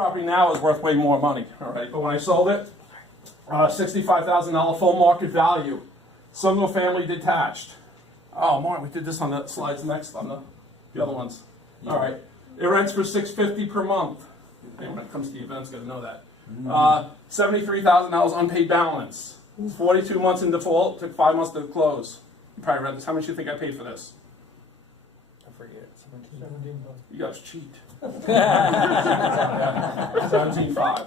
Property now is worth way more money, all right? But when I sold it, $65,000 full market value, single family detached. Oh, Mark, we did this on the slides next on the other ones. All right, it rents for $650 per month. Hey, when it comes to the events, got to know that. $73,000 unpaid balance. 42 months in default. Took 5 months to close. You probably read this. How much do you think I paid for this? I forget. 17. You guys cheat. 17.5.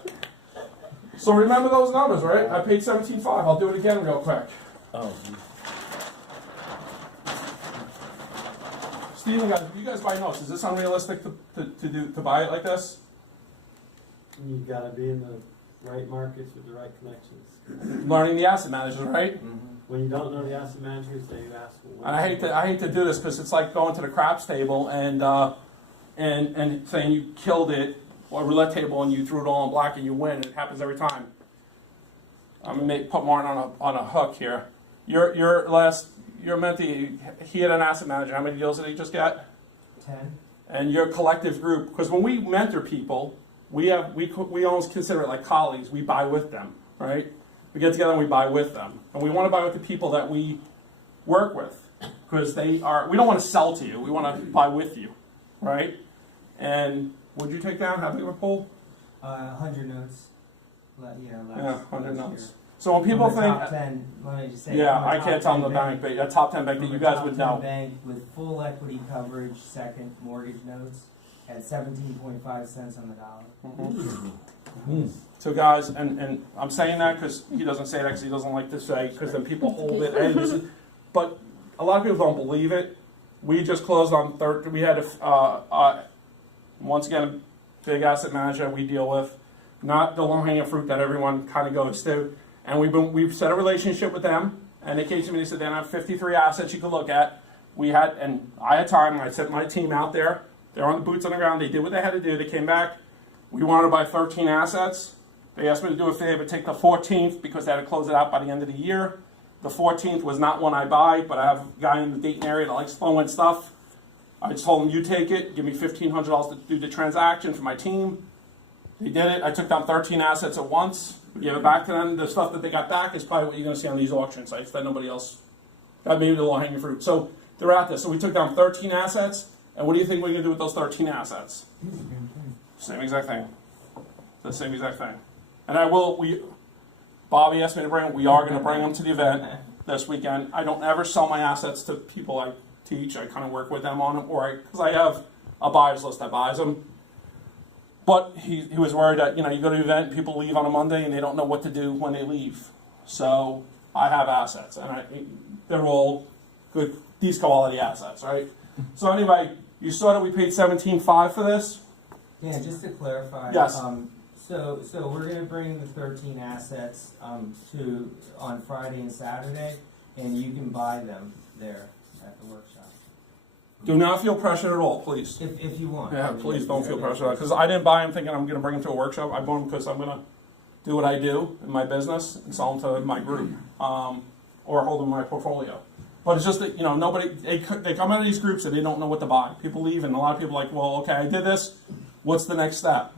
So remember those numbers, right? I paid 17.5. I'll do it again real quick. Oh. Steven, guys, you guys buy notes. Is this unrealistic to buy it like this? You gotta be in the right markets with the right connections. Learning the asset managers, right? When you don't know the asset managers, they ask. And I hate to do this because it's like going to the craps table and saying you killed it, or roulette table, and you threw it all in black and you win. And it happens every time. I'm gonna put Martin on a hook here. Your mentee, he had an asset manager. How many deals did he just get? 10. And your collective group, because when we mentor people, we almost consider it like colleagues. We buy with them, right? We get together and we buy with them, and we want to buy with the people that we work with, because they are. We don't want to sell to you. We want to buy with you, right? And would you take down? How big of a pool? 100 notes. Last 100 year. notes. So when people From the think, top 10, let me just say. yeah, from the I top can't tell them 10 the bank, but a top 10 bank that from you the guys top would 10 know. bank with full equity coverage, second mortgage notes at 17.5 cents on the dollar. So guys, and I'm saying that because he doesn't say that because he doesn't like to say, because then people hold it. And this is, but a lot of people don't believe it. We just closed on third. We had once again a big asset manager we deal with, not the low-hanging fruit that everyone kind of goes to. And we've set a relationship with them. And they came to me and said they have 53 assets you could look at. I had time. I sent my team out there. They're on the boots on the ground. They did what they had to do. They came back. We wanted to buy 13 assets. They asked me to do a favor, take the 14th because they had to close it out by the end of the year. The 14th was not one I buy, but I have a guy in the Dayton area that likes flowing stuff. I just told him, you take it, give me $1,500 to do the transaction for my team. They did it. I took down 13 assets at once. We gave it back to them. The stuff that they got back is probably what you're going to see on these auction sites that nobody else got, maybe the low-hanging fruit. So they're out there. So we took down 13 assets, and what do you think we're going to do with those 13 assets? Same exact thing. The same exact thing. And Bobby asked me to bring them. We are going to bring them to the event this weekend. I don't ever sell my assets to people I teach. I kind of work with them on them, because I have a buyer's list that buys them. But he was worried that, you go to the event, people leave on a Monday, and they don't know what to do when they leave. So I have assets, and they're all good, these quality assets, right? So anyway, you saw that we paid $17.5 for this? Yeah, just to clarify. Yes. So we're going to bring the 13 assets on Friday and Saturday, and you can buy them there at the workshop. Do not feel pressured at all, please. If you want. Yeah, please don't feel pressured. Because I didn't buy them thinking I'm going to bring them to a workshop. I bought them because I'm going to do what I do in my business and sell them to my group, or hold them in my portfolio. But it's just that, nobody, they come out of these groups and they don't know what to buy. People leave, and a lot of people are like, well, okay, I did this. What's the next step?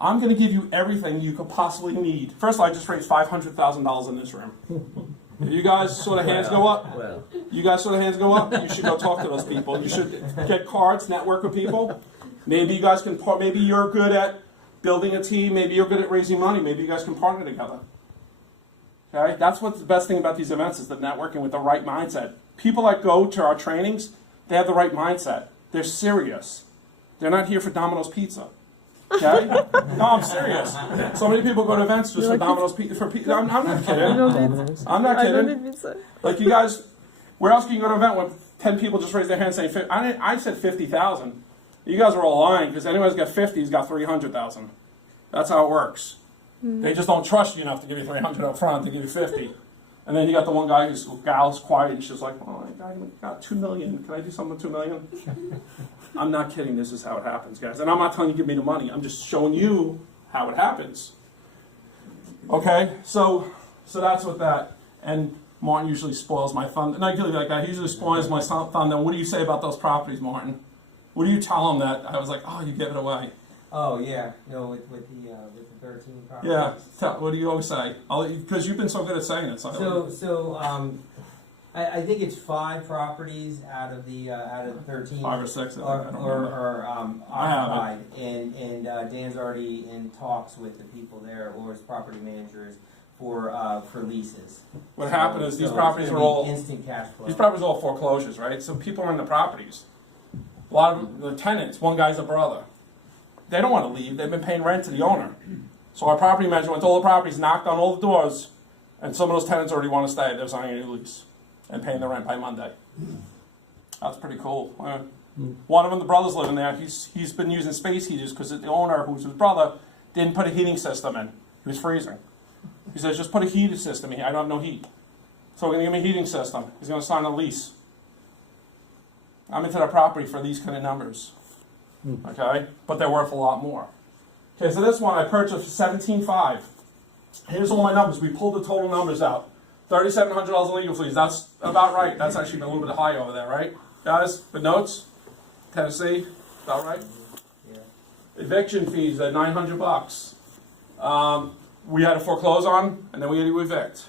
I'm going to give you everything you could possibly need. First of all, I just raised $500,000 in this room. You guys saw the hands go up? You guys saw the hands go up? You should go talk to those people. You should get cards, network with people. Maybe you guys can, maybe you're good at building a team. Maybe you're good at raising money. Maybe you guys can partner together. Okay? That's what's the best thing about these events is the networking with the right mindset. People that go to our trainings, they have the right mindset. They're serious. They're not here for Domino's Pizza. Okay? No, I'm serious. So many people go to events just for Domino's Pizza. I'm not kidding. I'm not kidding. Like you guys, where else can you go to an event when 10 people just raise their hand saying, I said 50,000. You guys are all lying because anyone who's got 50 has got 300,000. That's how it works. They just don't trust you enough to give you 300 up front to give you 50. And then you got the one guy who's gal's quiet and she's like, oh, I got 2 million. Can I do something with 2 million? I'm not kidding. This is how it happens, guys. And I'm not telling you to give me the money. I'm just showing you how it happens. Okay? So that's what that. And Martin usually spoils my thunder. Not usually like that. He usually spoils my thunder. What do you say about those properties, Martin? What do you tell him that I was like, oh, you gave it away? Oh, yeah, no, with the 13 properties. Yeah. What do you always say? Because you've been so good at saying it. I think it's 5 properties out of the 13 5 or 6. I don't remember. are I have occupied, and Dan's already in talks with the people there, or his property managers, for leases. What happened is these So properties it's are gonna all be instant cash flow. these properties are all foreclosures, right? So people are in the properties. A lot of the tenants. One guy's a brother. They don't want to leave. They've been paying rent to the owner. So our property manager went to all the properties, knocked on all the doors, and some of those tenants already want to stay. They're signing a new lease and paying the rent by Monday. That's pretty cool. One of them, the brother's living there. He's been using space heaters because the owner, who's his brother, didn't put a heating system in. He was freezing. He says, just put a heating system in. I don't have no heat. So we're going to give me a heating system. He's going to sign a lease. I'm into the property for these kind of numbers. Okay? But they're worth a lot more. Okay, so this one I purchased for $17,500. Here's all my numbers. We pulled the total numbers out. $3,700 in legal fees. That's about right. That's actually a little bit high over there, right? Guys, the notes? Tennessee? About right? Yeah. Eviction fees at $900. We had to foreclose on, and then we had to evict.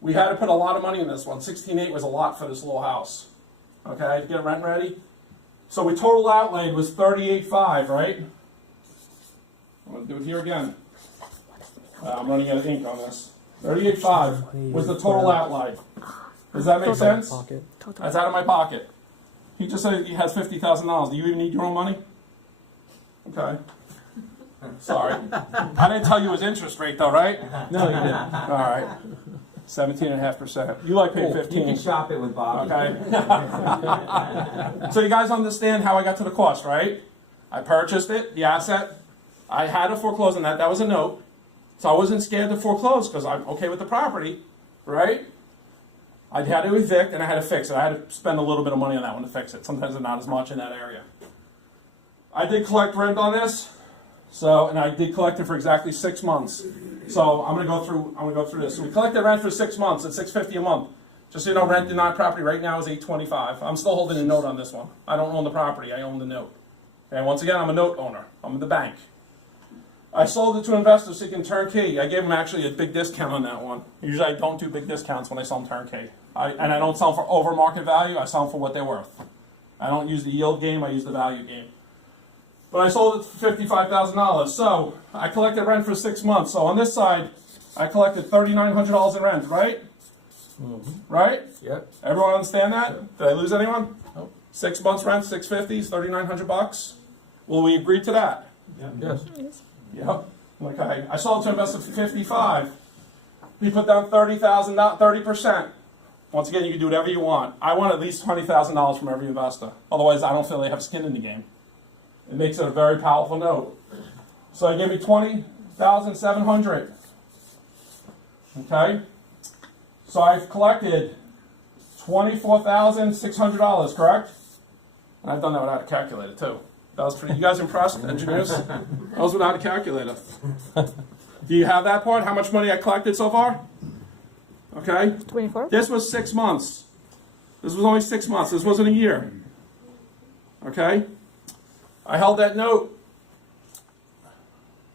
We had to put a lot of money in this one. $16,800 was a lot for this little house. Okay, to get rent ready. So we total outlay was $38,500, right? I'm going to do it here again. I'm running out of ink on this. $38,500 was the total outlay. Does that make sense? Pocket. That's out of my pocket. He just said he has $50,000. Do you even need your own money? Okay. Sorry. I didn't tell you his interest rate though, right? No, you didn't. All right. 17.5%. You like paying You 15. can shop it with Bobby. Okay. So you guys understand how I got to the cost, right? I purchased it, the asset. I had to foreclose on that. That was a note. So I wasn't scared to foreclose because I'm okay with the property, right? I had to evict and I had to fix it. I had to spend a little bit of money on that one to fix it. Sometimes not as much in that area. I did collect rent on this. And I did collect it for exactly 6 months. So I'm gonna go through this. So we collected rent for 6 months at $650 a month. Just so you know, rent in our property right now is $825. I'm still holding a note on this one. I don't own the property, I own the note. And once again, I'm a note owner. I'm the bank. I sold it to investors seeking turnkey. I gave them actually a big discount on that one. Usually I don't do big discounts when I sell them turnkey. And I don't sell them for over market value, I sell them for what they're worth. I don't use the yield game, I use the value game. But I sold it for $55,000. So I collected rent for 6 months. So on this side, I collected $3,900 in rent, right? Right? Yep. Everyone understand that? Did I lose anyone? Nope. 6 months rent, $650, $3,900. Will we agree to that? Yes. Yep. Okay. I sold it to an investor for $55,000. He put down $30,000, 30%. Once again, you can do whatever you want. I want at least $20,000 from every investor. Otherwise, I don't feel they have skin in the game. It makes it a very powerful note. So I gave me $20,700. Okay? So I've collected $24,600, correct? And I've done that without a calculator too. That was pretty, you guys impressed, engineers? That was without a calculator. Do you have that part? How much money I collected so far? Okay? 24? This was 6 months. This was only 6 months. This wasn't a year. Okay? I held that note.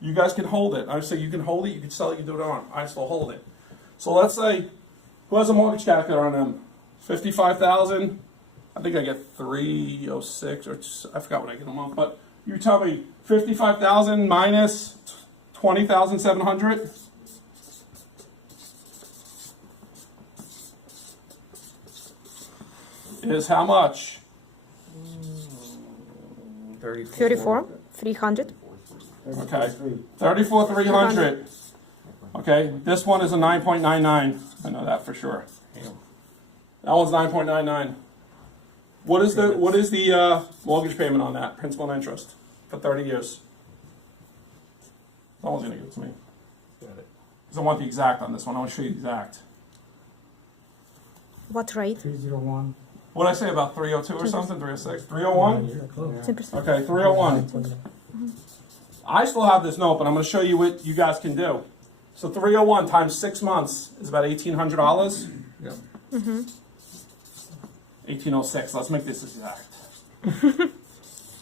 You guys can hold it. I say you can hold it, you can sell it, you can do it on. I still hold it. So let's say, who has a mortgage calculator on them? 55,000. I think I get 306 or I forgot what I get a month. But you tell me, 55,000 minus 20,700. Is how much? 34? 300? Okay. 34,300. Okay, this one is a 9.99. I know that for sure. That one's 9.99. What is the mortgage payment on that? Principal and interest for 30 years. Someone's gonna give it to me. Got it. Because I want the exact on this one. I want to show you the exact. What rate? 301. What did I say about 302 or something? 306? 301? 10%. Okay, 301. I still have this note, but I'm going to show you what you guys can do. So 301 times 6 months is about $1,800. Yep. 1806. Let's make this exact.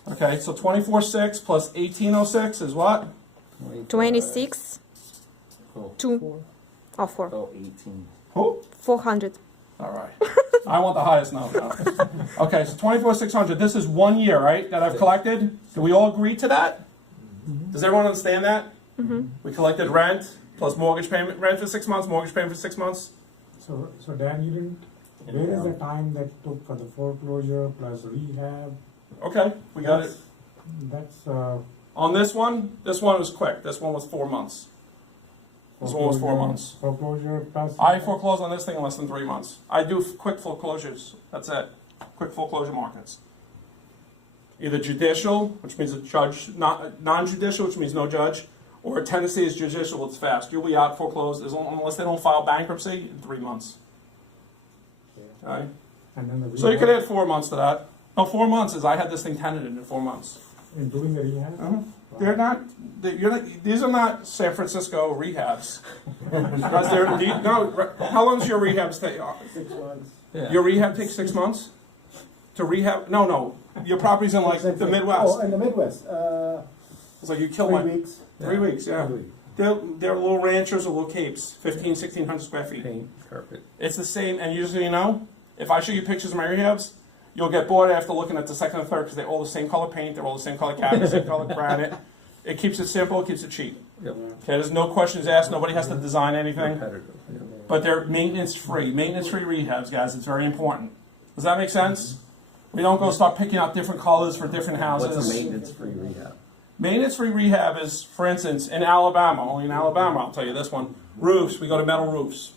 Okay, so 24,600 plus 1806 is what? 26 Oh, 2 or 4. Oh, 18. Who? 400. All right. I want the highest number. Okay, so 24,600. This is 1 year, right? That I've collected. Do we all agree to that? Does everyone understand that? We collected rent plus mortgage payment, rent for 6 months, mortgage payment for 6 months. So Dan, you didn't, where is the time that took for the foreclosure plus rehab? Okay, we got it. That's, On this one was quick. This one was 4 months. This one was 4 months. Foreclosure plus. I foreclosed on this thing in less than 3 months. I do quick foreclosures. That's it. Quick foreclosure markets. Either judicial, which means a judge, non-judicial, which means no judge, or Tennessee is judicial, it's fast. You'll be out foreclosed unless they don't file bankruptcy in 3 months. Okay? And then the So you could rehab, add 4 months to that. No, 4 months is I had this thing tenanted in 4 months. including the rehab? They're not. These are not San Francisco rehabs. Because how long does your rehab stay? 6 months. Yeah. Your rehab takes 6 months to rehab. No. Your property's in like the Midwest. Oh, in the Midwest, It's like you kill 3 my weeks. 3 weeks. Yeah. 3 weeks. They're little ranchers or little capes, 1,600 square feet. Paint, carpet. It's the same. And just so you know, if I show you pictures of my rehabs, you'll get bored after looking at the second and third because they're all the same color paint, they're all the same color cabinets, same color granite. It keeps it simple, it keeps it cheap. Yep. Okay, there's no questions asked, nobody has to design anything. Repetitive. Yeah. But they're maintenance-free. Maintenance-free rehabs, guys, it's very important. Does that make sense? We don't go start picking out different colors for different houses. What's a maintenance-free rehab? Maintenance-free rehab is, for instance, in Alabama, only in Alabama, I'll tell you this one, roofs, we go to metal roofs.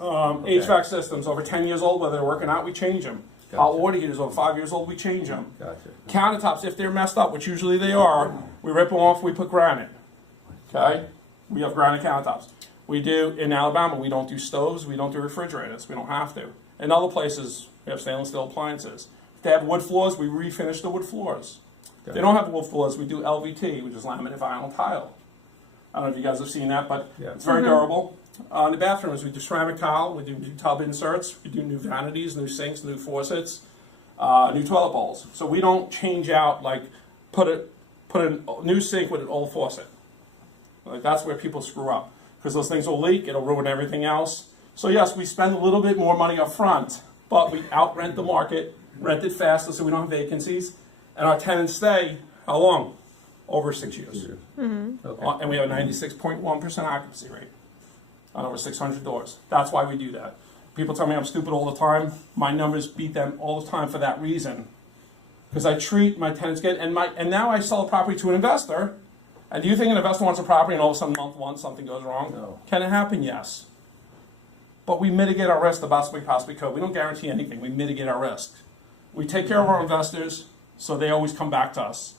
HVAC systems over 10 years old, whether they're working out, we change them. Hot Gotcha. water heaters over 5 years old, we change them. Gotcha. Countertops, if they're messed up, which usually they are, we rip them off, we put granite. Okay? We have granite countertops. We do, in Alabama, we don't do stoves, we don't do refrigerators, we don't have to. In other places, we have stainless steel appliances. If they have wood floors, we refinish the wood floors. If they don't have wood floors, we do LVT, which is laminate vinyl tile. I don't know if you guys have seen that, but Yeah. it's very durable. In the bathrooms, we do ceramic tile, we do new tub inserts, we do new vanities, new sinks, new faucets, new toilet bowls. So we don't change out, like, put a new sink with an old faucet. Like, that's where people screw up. Because those things will leak, it'll ruin everything else. So yes, we spend a little bit more money up front, but we out-rent the market, rent it faster so we don't have vacancies, and our tenants stay, how long? Over 6 years. Okay. And we have a 96.1% occupancy rate on over 600 doors. That's why we do that. People tell me I'm stupid all the time. My numbers beat them all the time for that reason. Because I treat my tenants good, and now I sell a property to an investor. And do you think an investor wants a property and all of a sudden month one something goes wrong? No. Can it happen? Yes. But we mitigate our risk the best we possibly could. We don't guarantee anything. We mitigate our risk. We take care of our investors so they always come back to us.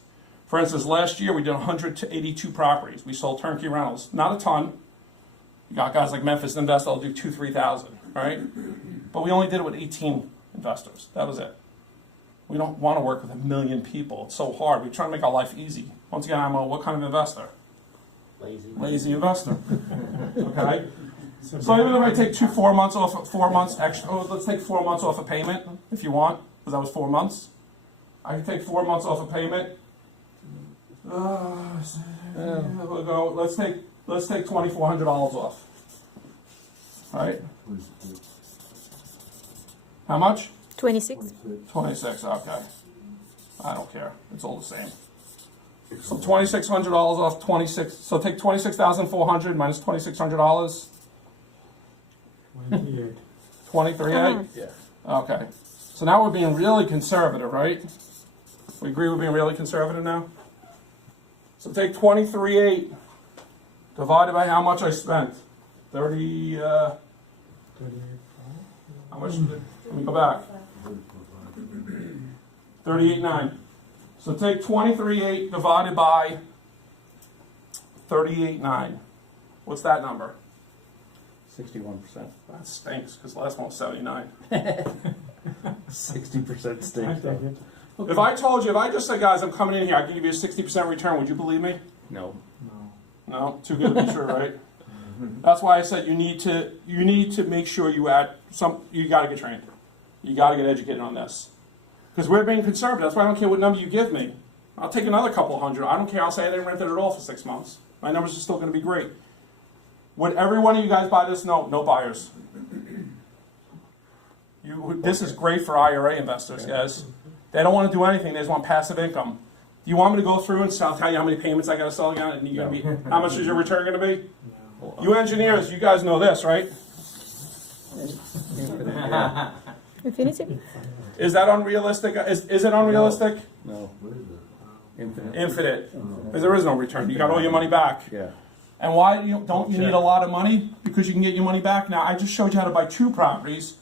For instance, last year we did 182 properties. We sold turnkey rentals. Not a ton. You got guys like Memphis Invest that'll do 2,000-3,000, right? But we only did it with 18 investors. That was it. We don't want to work with 1 million people. It's so hard. We try to make our life easy. Once again, I'm what kind of investor? Lazy investor. Okay? So even if I take 4 months off, 4 months extra, let's take 4 months off a payment if you want, because that was 4 months. I can take 4 months off a payment. We'll go. Let's take $2,400 off. All right. How much? 26. 26. Okay. I don't care. It's all the same. So $2,600 off 26. So take $26,400 minus $2,600. 28. 23.8. Yeah. Okay. So now we're being really conservative, right? We agree we're being really conservative now? So take 23.8 divided by how much I spent. 30, 38. how much did it? Let me go back. 38.9. So take 23.8 divided by 38.9. What's that number? 61%. That stinks, because the last one was 79. 60% I stinks. take it. If I told you, if I just said, guys, I'm coming in here, I can give you a 60% return, would you believe me? No. No. No, too good to be true, right? That's why I said you need to make sure you got to get trained. You got to get educated on this. Because we're being conservative. That's why I don't care what number you give me. I'll take another couple hundred. I don't care. I'll say I didn't rent it at all for 6 months. My numbers are still going to be great. Would every one of you guys buy this? No, no buyers. This is great for IRA investors, guys. They don't want to do anything. They just want passive income. Do you want me to go through and tell you how many payments I got to sell again? And how much is your return going to be? You engineers, you guys know this, right? Infinity? Is that unrealistic? Is it unrealistic? No. Infinite. Infinite. Because there is no return. You got all your money back. Yeah. And why don't you need a lot of money? Because you can get your money back. Now, I just showed you how to buy 2 properties.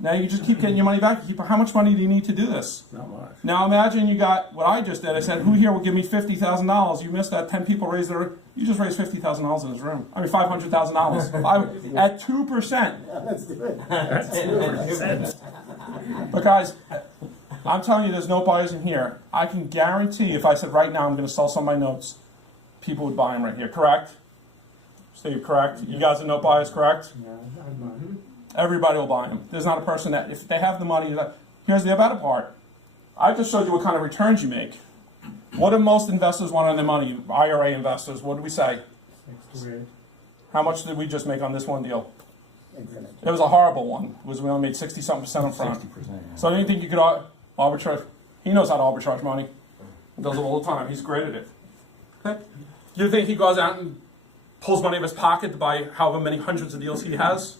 Now you just keep getting your money back. How much money do you need to do this? Not much. Now imagine you got what I just did. I said, who here will give me $50,000? You missed that. 10 people raised you just raised $50,000 in this room. I mean, $500,000. At 2%. Let's do it. But guys, I'm telling you, there's no buyers in here. I can guarantee if I said right now I'm going to sell some of my notes, people would buy them right here. Correct? Steve, correct? You guys are no buyers, correct? Yeah, I'm not. Everybody will buy them. There's not a person that, if they have the money, here's the better part. I just showed you what kind of returns you make. What do most investors want on their money? IRA investors, what did we say? 6 to 8. How much did we just make on this one deal? Infinite. It was a horrible one. It was we only made 60-something% up front. 60%. So I didn't think you could arbitrage. He knows how to arbitrage money. He does it all the time. He's great at it. Okay? You think he goes out and pulls money out of his pocket to buy however many hundreds of deals he has?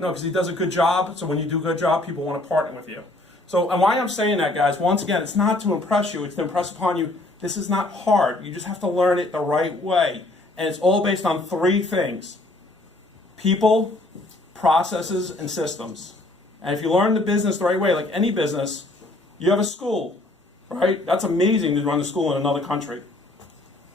No, because he does a good job. So when you do a good job, people want to partner with you. So, and why I'm saying that, guys, once again, it's not to impress you. It's to impress upon you. This is not hard. You just have to learn it the right way. And it's all based on 3 things. People, processes, and systems. And if you learn the business the right way, like any business, you have a school, right? That's amazing to run a school in another country.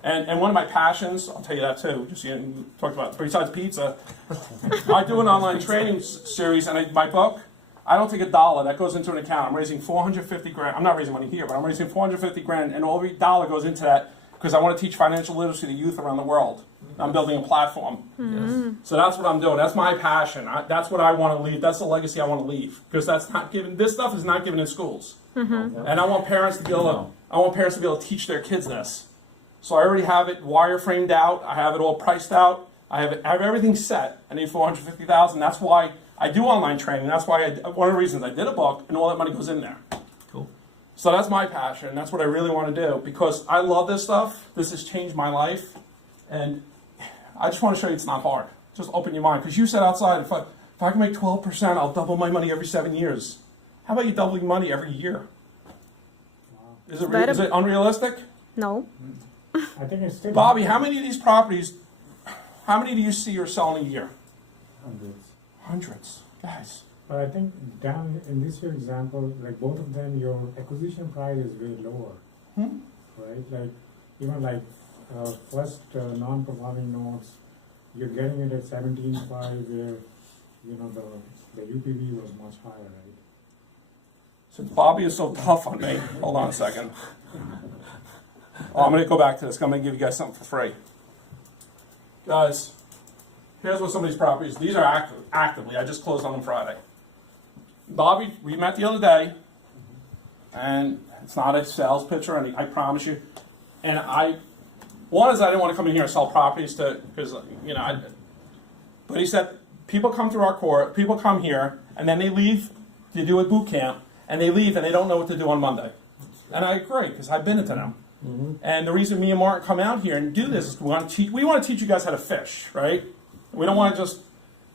And one of my passions, I'll tell you that too, just you talked about, besides pizza, I do an online training series, and my book, I don't take $1, that goes into an account. I'm raising 450 grand. I'm not raising money here, but I'm raising 450 grand, and every dollar goes into that because I want to teach financial literacy to youth around the world. I'm building a platform. So that's what I'm doing. That's my passion. That's what I want to leave. That's the legacy I want to leave, because that's not given. This stuff is not given in schools, and I want parents to be able to teach their kids this. So I already have it wireframed out. I have it all priced out. I have everything set. I need $450,000. That's why I do online training. That's why one of the reasons I did a book, and all that money goes in there. Cool. So that's my passion. That's what I really want to do, because I love this stuff. This has changed my life, and I just want to show you it's not hard. Just open your mind, because you said outside, if I can make 12%, I'll double my money every 7 years. How about you doubling money every year? Is it unrealistic? No. I think it's still. Bobby, how many of these properties, how many do you see you're selling a year? Hundreds. Hundreds. Guys. But I think down in this your example, like both of them, your acquisition price is way lower, right? Like even like first non-performing notes, you're getting it at 17.5, where the UPV was much higher, right? Since Bobby is so tough on me, hold on a second. I'm going to go back to this. I'm going to give you guys something for free. Guys, here's what some of these properties, these are actively, I just closed on them Friday. Bobby, we met the other day, and it's not a sales pitch or anything, I promise you. And one is I didn't want to come in here and sell properties because, but he said, people come through our court, people come here, and then they leave, you do a boot camp, and they leave and they don't know what to do on Monday. And I agree, because I've been into them. And the reason me and Mark come out here and do this is we want to teach you guys how to fish, right? We don't want to just,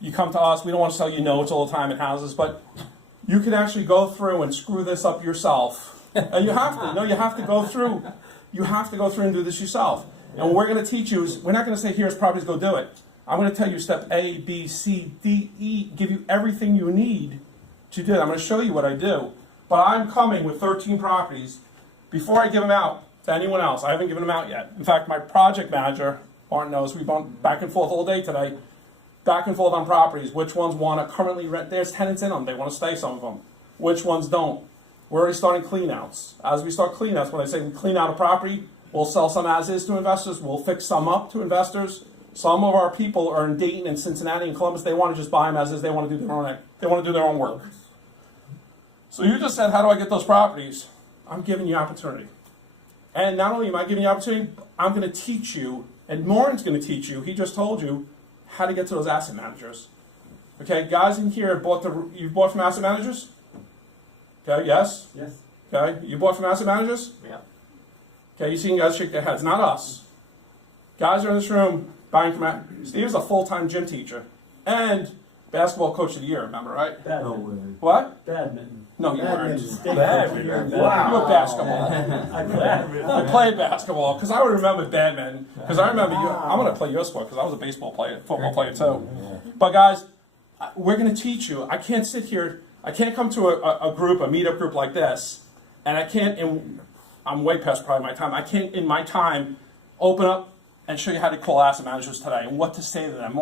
you come to us, we don't want to sell you notes all the time in houses, but you can actually go through and screw this up yourself. And you have to. No, you have to go through and do this yourself. And what we're going to teach you is, we're not going to say, here's properties, go do it. I'm going to tell you step A, B, C, D, E, give you everything you need to do it. I'm going to show you what I do. But I'm coming with 13 properties before I give them out to anyone else. I haven't given them out yet. In fact, my project manager, Martin knows, we've gone back and forth all day today, back and forth on properties. Which ones want to currently rent? There's tenants in them. They want to stay, some of them. Which ones don't? We're already starting clean-outs. As we start clean-outs, when I say we clean out a property, we'll sell some as-is to investors. We'll fix some up to investors. Some of our people are in Dayton and Cincinnati and Columbus. They want to just buy them as-is. They want to do their own work. So you just said, how do I get those properties? I'm giving you opportunity. And not only am I giving you opportunity, I'm going to teach you, and Lauren's going to teach you, he just told you, how to get to those asset managers. Okay, guys in here you've bought from asset managers? Okay, yes? Yes. Okay, you bought from asset managers? Yeah. Okay, you seen guys shake their heads, not us. Guys are in this room buying from Steve's a full-time gym teacher and basketball coach of the year, remember, right? Badminton. What? Badminton. No, you weren't. State Badminton. coach of the year in You were badminton. basketball. I I played basketball because I would remember badminton. Because I remember you. I'm going to play your sport because I was a baseball player, football player too. But guys, we're going to teach you. I can't sit here. I can't come to a group, a meetup group like this, and I can't. And I'm way past probably my time. I can't in my time open up and show you how to call asset managers today and what to say to them.